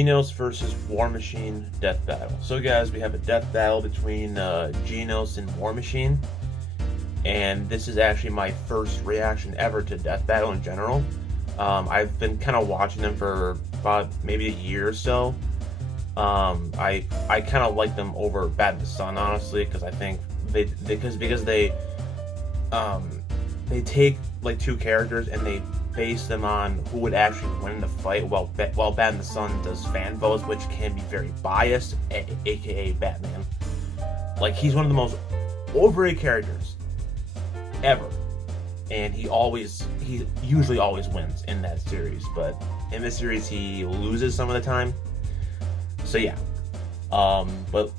Genos versus War Machine death battle. So guys, we have a death battle between Genos and War Machine, and this is actually my first reaction ever to death battle in general. I've been kind of watching them for about maybe a year or so. I kind of like them over Bat in the Sun, honestly, because I think they take like two characters and they base them on who would actually win the fight, while Bat in the Sun does fan votes, which can be very biased, aka Batman. Like, he's one of the most overrated characters ever, and he usually always wins in that series, but in this series he loses some of the time. So yeah, but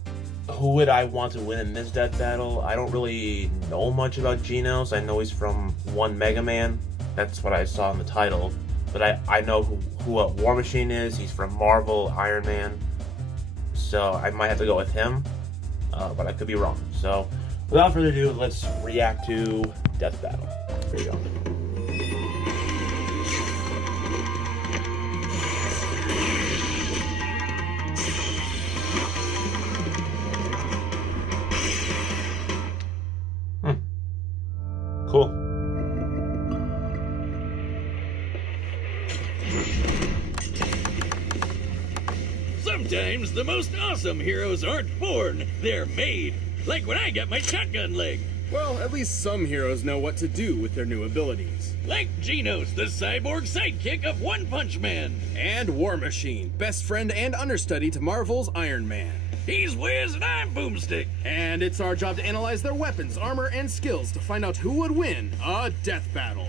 who would I want to win in this death battle? I don't really know much about Genos. I know he's from one Mega Man. That's what I saw in the title. But I know who War Machine is. He's from Marvel, Iron Man. So I might have to go with him. But I could be wrong. So without further ado, let's react to death battle. Here you go. Cool. Sometimes the most awesome heroes aren't born, they're made. Like when I got my shotgun leg. Well, at least some heroes know what to do with their new abilities. Like Genos, the cyborg sidekick of One Punch Man. And War Machine, best friend and understudy to Marvel's Iron Man. He's Wiz and I'm Boomstick. And it's our job to analyze their weapons, armor, and skills to find out who would win a death battle.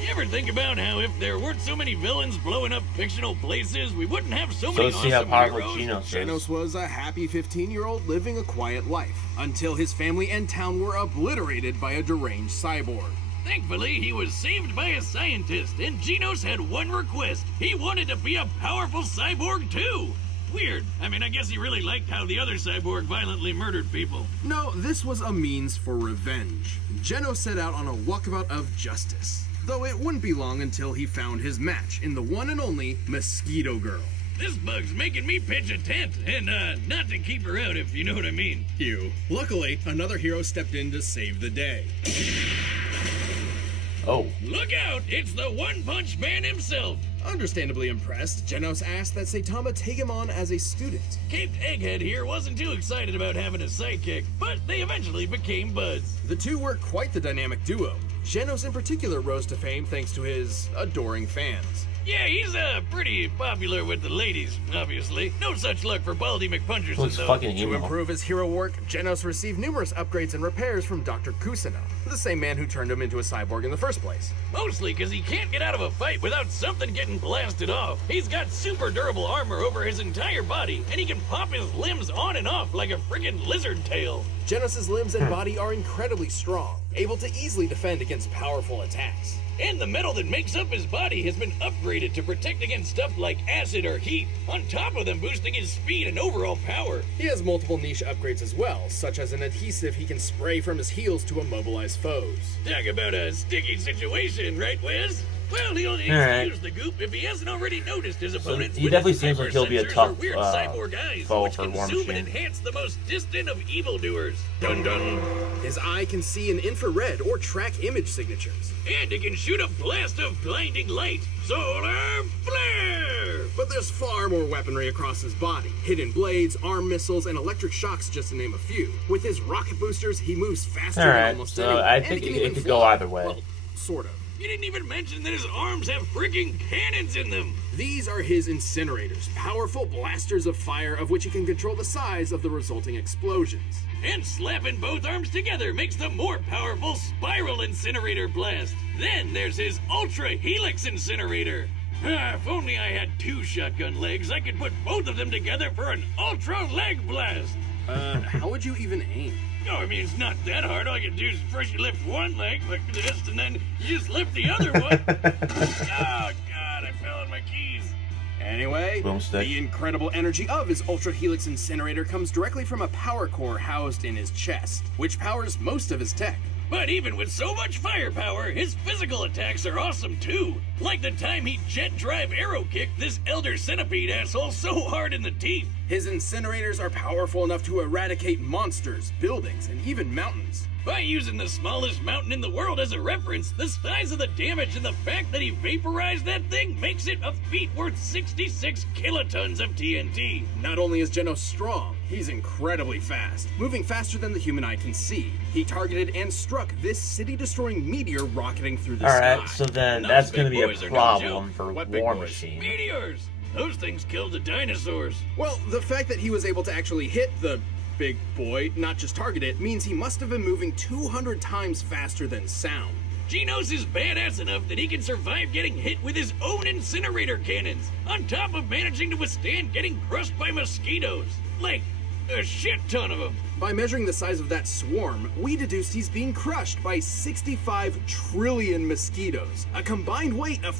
You ever think about how if there weren't so many villains blowing up fictional places, we wouldn't have so many let's see how awesome powerful heroes? Genos is. Genos was a happy 15-year-old living a quiet life, until his family and town were obliterated by a deranged cyborg. Thankfully, he was saved by a scientist, and Genos had one request. He wanted to be a powerful cyborg too. Weird. I mean, I guess he really liked how the other cyborg violently murdered people. No, this was a means for revenge. Genos set out on a walkabout of justice. Though it wouldn't be long until he found his match in the one and only Mosquito Girl. This bug's making me pitch a tent, and not to keep her out, if you know what I mean. Ew. Luckily, another hero stepped in to save the day. Oh. Look out! It's the One Punch Man himself! Understandably impressed, Genos asked that Saitama take him on as a student. Caped Egghead here wasn't too excited about having a sidekick, but they eventually became buds. The two were quite the dynamic duo. Genos in particular rose to fame thanks to his adoring fans. Yeah, he's pretty popular with the ladies, obviously. No such luck for Baldy McPuncherson, Looks though. fucking To emo. improve his hero work, Genos received numerous upgrades and repairs from Dr. Kusino, the same man who turned him into a cyborg in the first place. Mostly because he can't get out of a fight without something getting blasted off. He's got super durable armor over his entire body, and he can pop his limbs on and off like a friggin' lizard tail. Genos' limbs and body are incredibly strong, able to easily defend against powerful attacks. And the metal that makes up his body has been upgraded to protect against stuff like acid or heat, on top of them boosting his speed and overall power. He has multiple niche upgrades as well, such as an adhesive he can spray from his heels to immobilize foes. Talk about a sticky situation, right, Wiz? Well, he'll need to use the goop if he hasn't already noticed his opponents. he definitely seems like he'll be a tough weird cyborg eyes, foe which for can War zoom and Machine. enhance the most distant of evildoers. Dun dun. His eye can see in infrared or track image signatures. And it can shoot a blast of blinding light. Solar flare! But there's far more weaponry across his body. Hidden blades, arm missiles, and electric shocks, just to name a few. With his rocket boosters, he moves faster than Alright, almost so anyone. I and think he can it even could fly. go either way. Well, sort of. You didn't even mention that his arms have freaking cannons in them. These are his incinerators, powerful blasters of fire of which he can control the size of the resulting explosions. And slapping both arms together makes the more powerful spiral incinerator blast. Then there's his ultra helix incinerator. If only I had two shotgun legs, I could put both of them together for an ultra leg blast. How would you even aim? No, I mean, it's not that hard. All you do is first you lift one leg like this, and then you just lift the other one. Oh, God, I fell on my keys. Anyway, Boomstick. the incredible energy of his Ultra Helix incinerator comes directly from a power core housed in his chest, which powers most of his tech. But even with so much firepower, his physical attacks are awesome too. Like the time he jet drive arrow kicked this Elder Centipede asshole so hard in the teeth. His incinerators are powerful enough to eradicate monsters, buildings, and even mountains. By using the smallest mountain in the world as a reference, the size of the damage and the fact that he vaporized that thing makes it a feat worth 66 kilotons of TNT. Not only is Genos strong, he's incredibly fast, moving faster than the human eye can see. He targeted and struck this city-destroying meteor rocketing through the sky. Alright, so then Those that's big going to be a boys are no problem joke. for What big War boys? Machine. Meteors! Those things killed the dinosaurs. Well, the fact that he was able to actually hit the big boy, not just target it, means he must have been moving 200 times faster than sound. Genos is badass enough that he can survive getting hit with his own incinerator cannons, on top of managing to withstand getting crushed by mosquitoes. Like, a shit ton of them. By measuring the size of that swarm, we deduced he's being crushed by 65 trillion mosquitoes, a combined weight of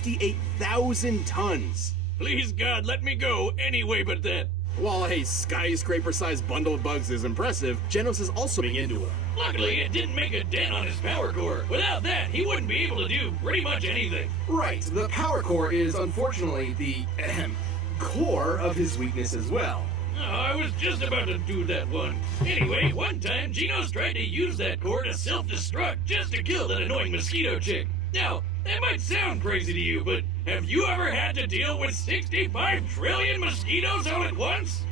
358,000 tons. Please God, let me go any way but that. While a skyscraper-sized bundle of bugs is impressive, Genos is also being into it. Luckily, it didn't make a dent on his power core. Without that, he wouldn't be able to do pretty much anything. Right, the power core is unfortunately the core of his weakness as well. Oh, I was just about to do that one. Anyway, one time, Genos tried to use that core to self-destruct just to kill that annoying mosquito chick. Now, that might sound crazy to you, but have you ever had to deal with 65 trillion mosquitoes all at once?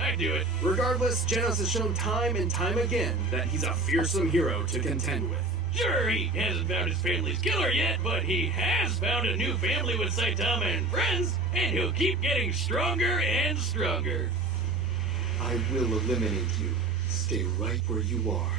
I do it. Regardless, Genos has shown time and time again that he's a fearsome hero to contend with. Sure, he hasn't found his family's killer yet, but he has found a new family with Saitama and friends, and he'll keep getting stronger and stronger. I will eliminate you. Stay right where you are.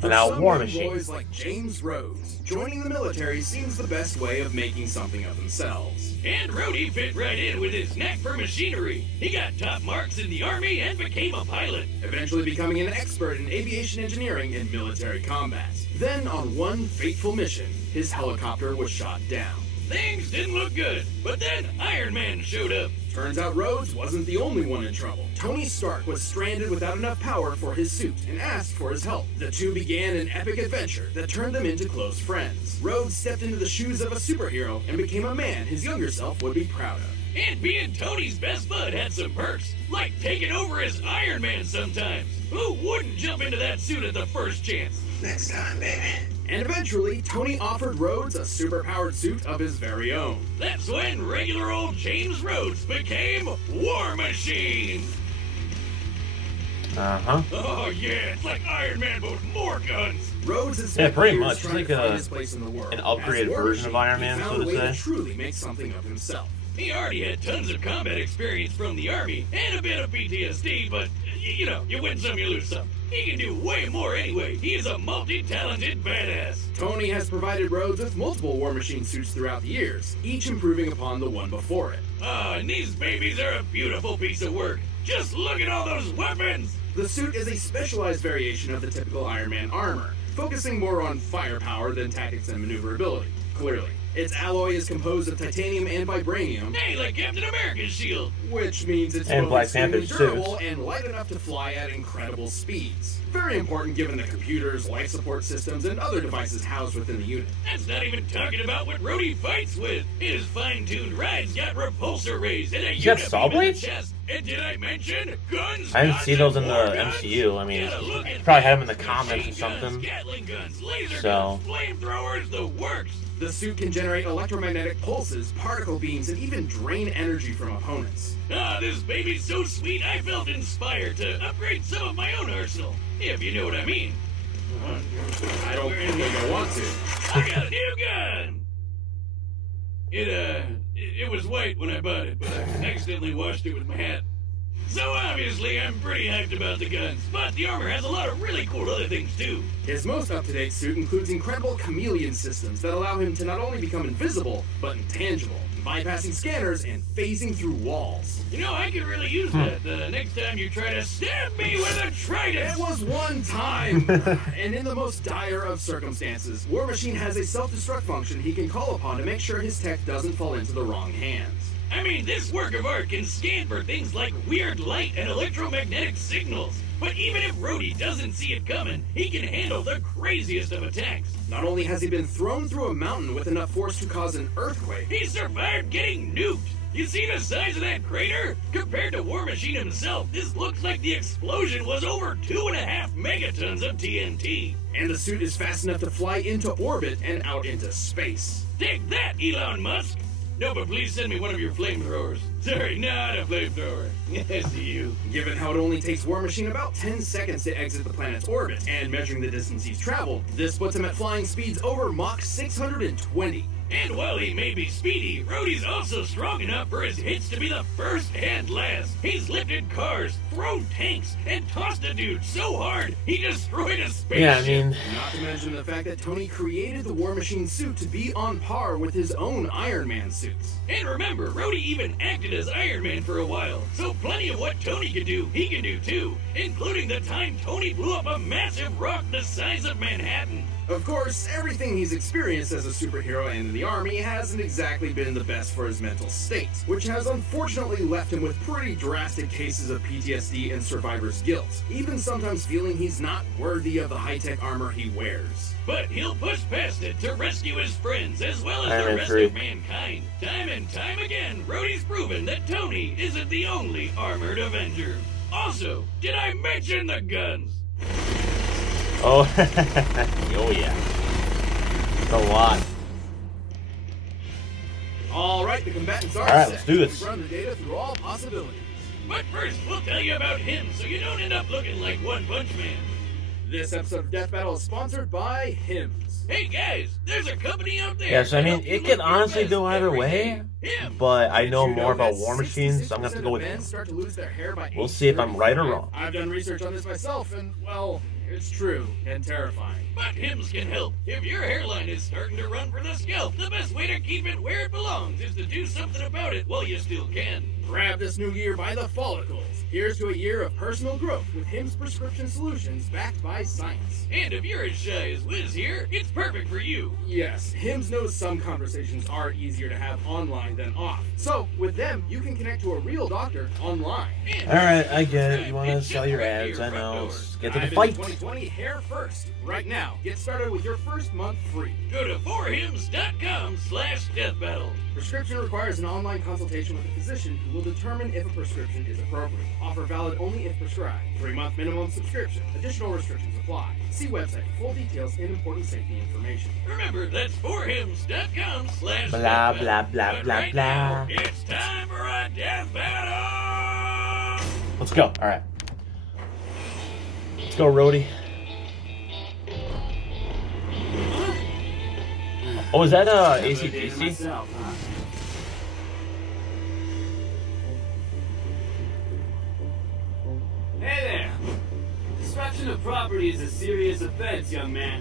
For Now, some War young Machine. boys like James Rhodes, joining the military seems the best way of making something of themselves. And Rhodey fit right in with his knack for machinery. He got top marks in the army and became a pilot. Eventually becoming an expert in aviation engineering and military combat. Then, on one fateful mission, his helicopter was shot down. Things didn't look good, but then Iron Man showed up. Turns out Rhodes wasn't the only one in trouble. Tony Stark was stranded without enough power for his suit and asked for his help. The two began an epic adventure that turned them into close friends. Rhodes stepped into the shoes of a superhero and became a man his younger self would be proud of. And being Tony's best bud had some perks, like taking over as Iron Man sometimes. Who wouldn't jump into that suit at the first chance? Next time, baby. And eventually, Tony offered Rhodes a superpowered suit of his very own. That's when regular old James Rhodes became War Machine. Uh-huh. Oh yeah, it's like Iron Man but with more guns. Rhodes has Yeah, spent pretty years much. It's trying like to find a- his place in the world. an upgraded As War version of Machine, Iron Man, he so found to a way say. to truly make something of himself. He already had tons of combat experience from the army and a bit of PTSD, but you know, you win some, you lose some. He can do way more anyway. He is a multi-talented badass. Tony has provided Rhodes with multiple War Machine suits throughout the years, each improving upon the one before it. Ah, and these babies are a beautiful piece of work. Just look at all those weapons! The suit is a specialized variation of the typical Iron Man armor, focusing more on firepower than tactics and maneuverability, clearly. Its alloy is composed of titanium and vibranium, Hey, like Captain America's shield. which means it's And both Black extremely Panther's durable suits. and light enough to fly at incredible speeds. Very important given the computers, life support systems, and other devices housed within the unit. That's not even talking about what Rhodey fights with. His fine-tuned rides got repulsor rays and a He's got unit saw beam in the blades? chest. And did I mention guns? I didn't guns, see those in and the more guns? MCU. I mean, Yeah, look at probably had them in that. the comics or Machine guns, something. Gatling guns, laser So- guns, flamethrowers, the works. The suit can generate electromagnetic pulses, particle beams, and even drain energy from opponents. Ah, this baby's so sweet, I felt inspired to upgrade some of my own arsenal, if you know what I mean. I don't think I want to. I got a new gun! It was white when I bought it, but I accidentally washed it with my hat. So obviously, I'm pretty hyped about the guns, but the armor has a lot of really cool other things too. His most up-to-date suit includes incredible chameleon systems that allow him to not only become invisible, but intangible, bypassing scanners and phasing through walls. You know, I could really use that the next time you try to stab me with a trident! It was one time! And in the most dire of circumstances, War Machine has a self-destruct function he can call upon to make sure his tech doesn't fall into the wrong hands. I mean, this work of art can scan for things like weird light and electromagnetic signals. But even if Rhodey doesn't see it coming, he can handle the craziest of attacks. Not only has he been thrown through a mountain with enough force to cause an earthquake, He survived getting nuked. You see the size of that crater? Compared to War Machine himself, this looks like the explosion was over 2.5 megatons of TNT. and the suit is fast enough to fly into orbit and out into space. Take that, Elon Musk! No, but please send me one of your flamethrowers. Sorry, not a flamethrower. Yes, you. Given how it only takes War Machine about 10 seconds to exit the planet's orbit, and measuring the distance he's traveled, this puts him at flying speeds over Mach 620. And while he may be speedy, Rhodey's also strong enough for his hits to be the first and last. He's lifted cars, thrown tanks, and tossed a dude so hard he destroyed a spaceship. Yeah, I mean, Not to mention the fact that Tony created the War Machine suit to be on par with his own Iron Man suits. And remember, Rhodey even acted as Iron Man for a while, so plenty of what Tony can do, he can do too, including the time Tony blew up a massive rock the size of Manhattan. Of course, everything he's experienced as a superhero and in the army hasn't exactly been the best for his mental state, which has unfortunately left him with pretty drastic cases of PTSD and survivor's guilt, even sometimes feeling he's not worthy of the high-tech armor he wears. But he'll push past it to rescue his friends as well as Iron the Man rest 3. of mankind. Time and time again, Rhodey's proven that Tony isn't the only armored Avenger. Also, did I mention the guns? oh, oh yeah, a lot. Alright, the combatants are Alright, set. let's do this. We've run the data through all possibilities. But first, we'll tell you about him so you don't end up looking like One Punch Man. This episode of Death Battle is sponsored by Hims. Hey guys, there's a company out there. Yes, I to mean, help you it look can your honestly best go either every way, day. Him. but I know Did you more about that War Machine, so I'm gonna have to go with 66% of him. men start to lose their hair by We'll age see if I'm right or 35. wrong. I've done research on this myself, and, well, it's true and terrifying. But Hims can help. If your hairline is starting to run for the scalp, the best way to keep it where it belongs is to do something about it while you still can. Grab this new year by the follicles. Here's to a year of personal growth with Hims prescription solutions backed by science. And if you're as shy as Liz here, it's perfect for you. Yes, Hims knows some conversations are easier to have online than off. So, with them, you can connect to a real doctor online. And Alright, I get it. You want to it's sell your just right ads, to I your front know. door. Let's get to the Dive into fight. 2020 hair first. Right now, get started with your first month free. Go to forhims.com/deathbattle. Prescription requires an online consultation with a physician who will determine if a prescription is appropriate. Offer valid only if prescribed. 3-month minimum subscription. Additional restrictions apply. See website for full details and important safety information. Remember, that's forhims.com/deathbattle. Blah, blah, blah, But blah, right blah. now, it's time for a death battle! Let's go. Alright. Let's go, Rhodey. Oh, is that ACDC? Myself, huh? Hey there! Destruction of property is a serious offense, young man.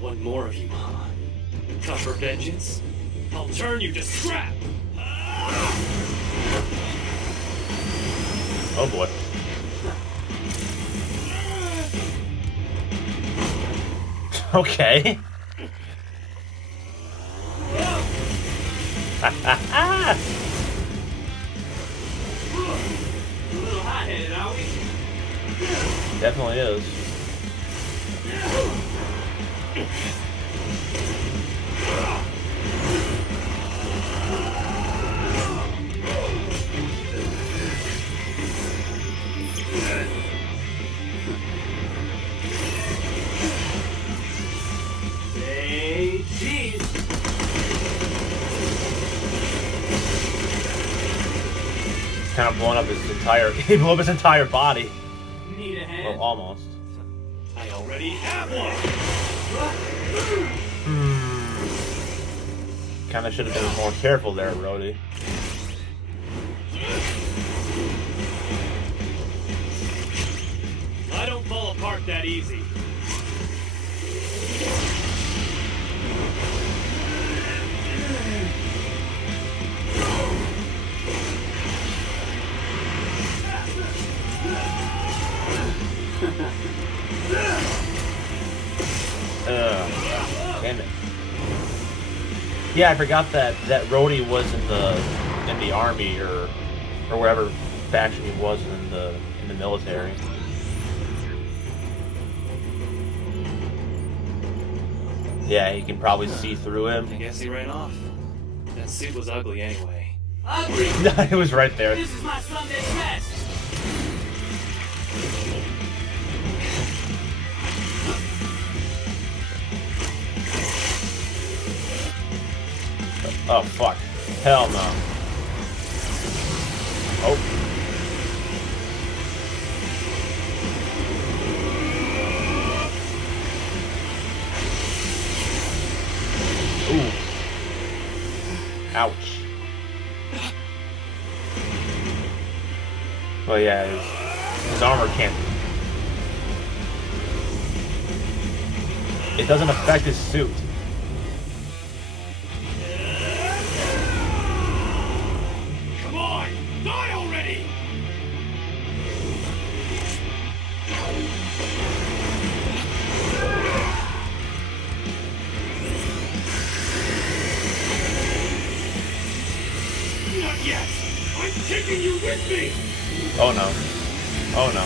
One more of you, huh? Come for vengeance? I'll turn you to scrap! Oh boy. Okay. A little hot-headed, are we? Definitely is. Say cheese! He's kind of blowing up his entire. He blew up his entire body. Need a Well, hand? almost. I already have one! Kind of should have been more careful there, Rhodey. I don't fall apart that easy. Damn it. Yeah, I forgot that Rhodey was in the in the army or whatever faction he was in the military. Yeah, he can probably see through I him. guess he ran off. That suit was ugly anyway. Ugly! It was right there. This is my Sunday best! Oh fuck! Hell no! Oh. Ooh. Ouch. Well, yeah, his armor can't. It doesn't affect his suit. Come on, die already! Not yet! I'm taking you with me! Oh no. Oh no.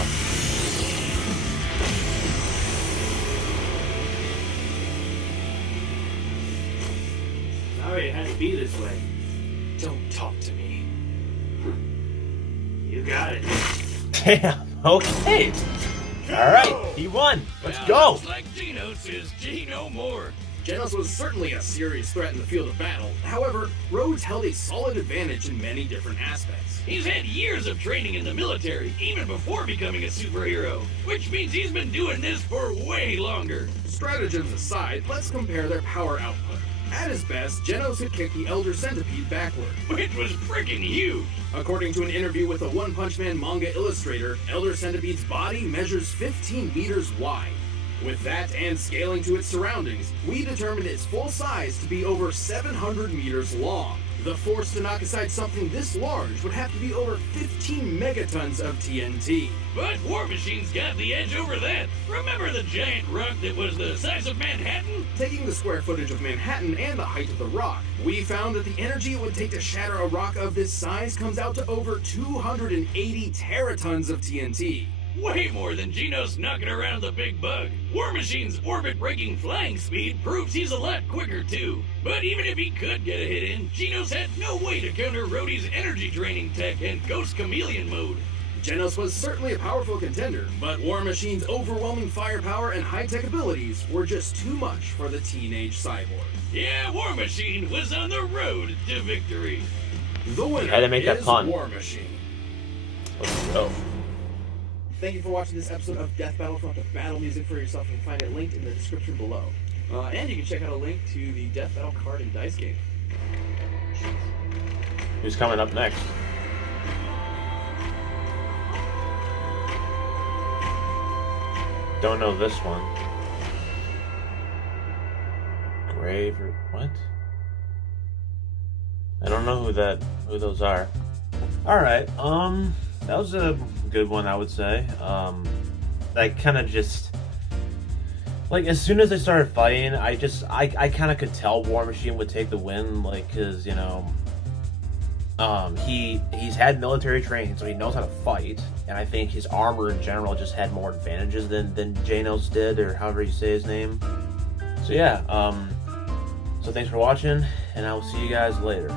Sorry it had to be this way. Don't talk to me. You got it. Damn. Okay. All right. He won. Let's Well, go. Looks like Genos is G no more. Genos was certainly a serious threat in the field of battle. However, Rhodes held a solid advantage in many different aspects. He's had years of training in the military, even before becoming a superhero, which means he's been doing this for way longer. Stratagems aside, let's compare their power output. At his best, Genos could kick the Elder Centipede backward. Which was freaking huge. According to an interview with a One Punch Man manga illustrator, Elder Centipede's body measures 15 meters wide. With that and scaling to its surroundings, we determined its full size to be over 700 meters long. The force to knock aside something this large would have to be over 15 megatons of TNT. But War Machine's got the edge over that. Remember the giant rock that was the size of Manhattan? Taking the square footage of Manhattan and the height of the rock, we found that the energy it would take to shatter a rock of this size comes out to over 280 teratons of TNT. Way more than Genos knocking around the big bug. War Machine's orbit-breaking flying speed proves he's a lot quicker too. But even if he could get a hit in, Genos had no way to counter Rhodey's energy-draining tech and Ghost Chameleon mode. Genos was certainly a powerful contender, but War Machine's overwhelming firepower and high-tech abilities were just too much for the teenage cyborg. Yeah, War Machine was on the road to victory. The winner Had to make that is pun. War Machine. Let's go. Thank you for watching this episode of Death Battlefront. The battle music for yourself. You can find it linked in the description below. And you can check out a link to the Death Battle card and dice game. Who's coming up next? Don't know this one. Grave or what? I don't know who those are. Alright, that was a good one, I would say. I kind of just, like, as soon as they started fighting, I kind of could tell War Machine would take the win, like, cause, you know, he's had military training, so he knows how to fight, and I think his armor in general just had more advantages than Genos did, or however you say his name. So yeah, so thanks for watching, and I will see you guys later.